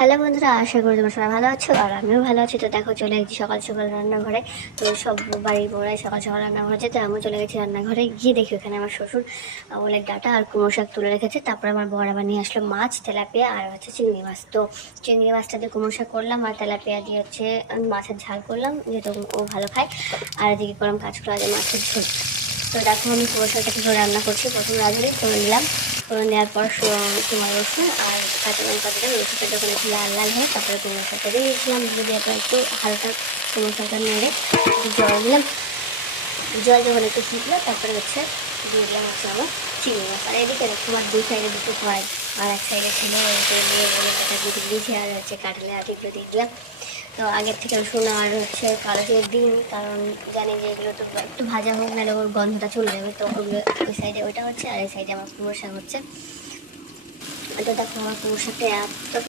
Hello বন্ধুরা, আশা করি তোমরা সবাই ভালো আছো আর আমিও ভালো আছি। তো দেখো, চলে গেছি সকাল সকাল রান্নাঘরে। তো সব বাড়ির বউরাই সকাল সকাল রান্নাঘরে যেতে, আমিও চলে গেছি রান্নাঘরে। গিয়ে দেখি ওখানে আমার শ্বশুর অনেক ডাঁটা আর কুমড়ো শাক তুলে রেখেছে। তারপরে আমার বর আবার নিয়ে আসলো মাছ, তেলাপিয়া আর হচ্ছে চিংড়ি মাছ। তো চিংড়ি মাছটা দিয়ে কুমড়ো শাক করলাম আর তেলাপিয়া দিয়ে হচ্ছে মাছের ঝাল করলাম, যেহেতু ও ভালো খায়। আর এদিকে করলাম কাঁচকলা দিয়ে মাছের ঝোল। তো দেখো, আমি কুমড়ো শাকটা কীভাবে রান্না করছি। প্রথম রাঁধুনি করে নিলাম, করে নেওয়ার পর তোমার রসুন আর কাঁচা লঙ্কা দিলাম। রসুনটা যখন একটু লাল লাল হয়, তারপরে কুমড়ো শাকটা দিয়ে দিয়েছিলাম। দিয়ে দেওয়ার পর একটু হালকা কুমড়ো শাকটা নেড়ে একটু জল দিলাম। জল যখন একটু ফুটলো, তারপরে হচ্ছে দিয়ে দিলাম হচ্ছে আমার চিংড়ি মাছ। আর এদিকে তোমার দুই সাইডে দুটো কড়াই, আর এক সাইডে ছিল দুটো দিয়েছি, আর হচ্ছে কাঁঠালের আটিগুলো দিয়ে দিলাম। তো আগের থেকে রসুন আর হচ্ছে কালো জিরে দিন, কারণ জানি যে এগুলো তো একটু ভাজা হোক, নাহলে ওর গন্ধটা চলে যাবে। তো ওগুলো ওই সাইডে ওইটা হচ্ছে, আর এই সাইডে আমার কুমড়ো শাক হচ্ছে। তো দেখো, আমার কুমড়ো শাকটা এত